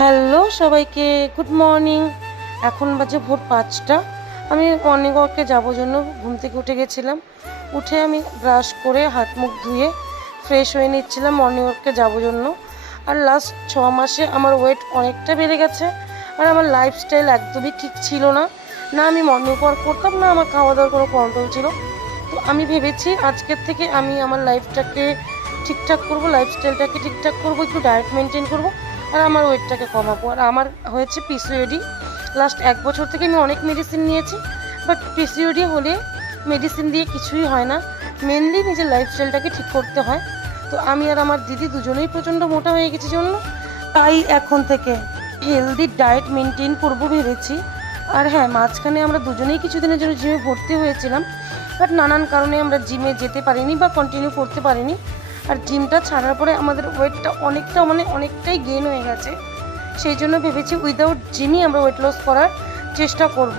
Hello সবাইকে, good morning. এখন বাজে ভোর 5টা। আমি মর্নিং ওয়াকে যাবো জন্য ঘুম থেকে উঠে গেছিলাম। উঠে আমি ব্রাশ করে হাত মুখ ধুয়ে ফ্রেশ হয়ে নিচ্ছিলাম মর্নিং ওয়াকে যাবো জন্য। আর লাস্ট 6 মাসে আমার ওয়েট অনেকটা বেড়ে গেছে। আর আমার লাইফস্টাইল একদমই ঠিক ছিল না। না আমি মর্নিং ওয়াক করতাম, না আমার খাওয়া দাওয়ার কোনো কন্ট্রোল ছিল। তো আমি ভেবেছি আজকের থেকে আমি আমার লাইফটাকে ঠিকঠাক করবো, লাইফস্টাইলটাকে ঠিকঠাক করবো, একটু ডায়েট মেনটেন করবো আর আমার ওয়েটটাকে কমাবো। আর আমার হয়েছে পিসিওডি। লাস্ট 1 বছর থেকে আমি অনেক মেডিসিন নিয়েছি, বাট পিসিওডি হলে মেডিসিন দিয়ে কিছুই হয় না, মেনলি নিজের লাইফস্টাইলটাকে ঠিক করতে হয়। তো আমি আর আমার দিদি দুজনেই প্রচণ্ড মোটা হয়ে গেছি জন্য তাই এখন থেকে হেলদি ডায়েট মেনটেন করবো ভেবেছি। আর হ্যাঁ, মাঝখানে আমরা দুজনেই কিছুদিনের জন্য জিমে ভর্তি হয়েছিলাম, বাট নানান কারণে আমরা জিমে যেতে পারিনি বা কন্টিনিউ করতে পারিনি। আর জিমটা ছাড়ার পরে আমাদের ওয়েটটা অনেকটাই গেইন হয়ে গেছে। সেই জন্য ভেবেছি উইদাউট জিমই আমরা ওয়েট লস করার চেষ্টা করব।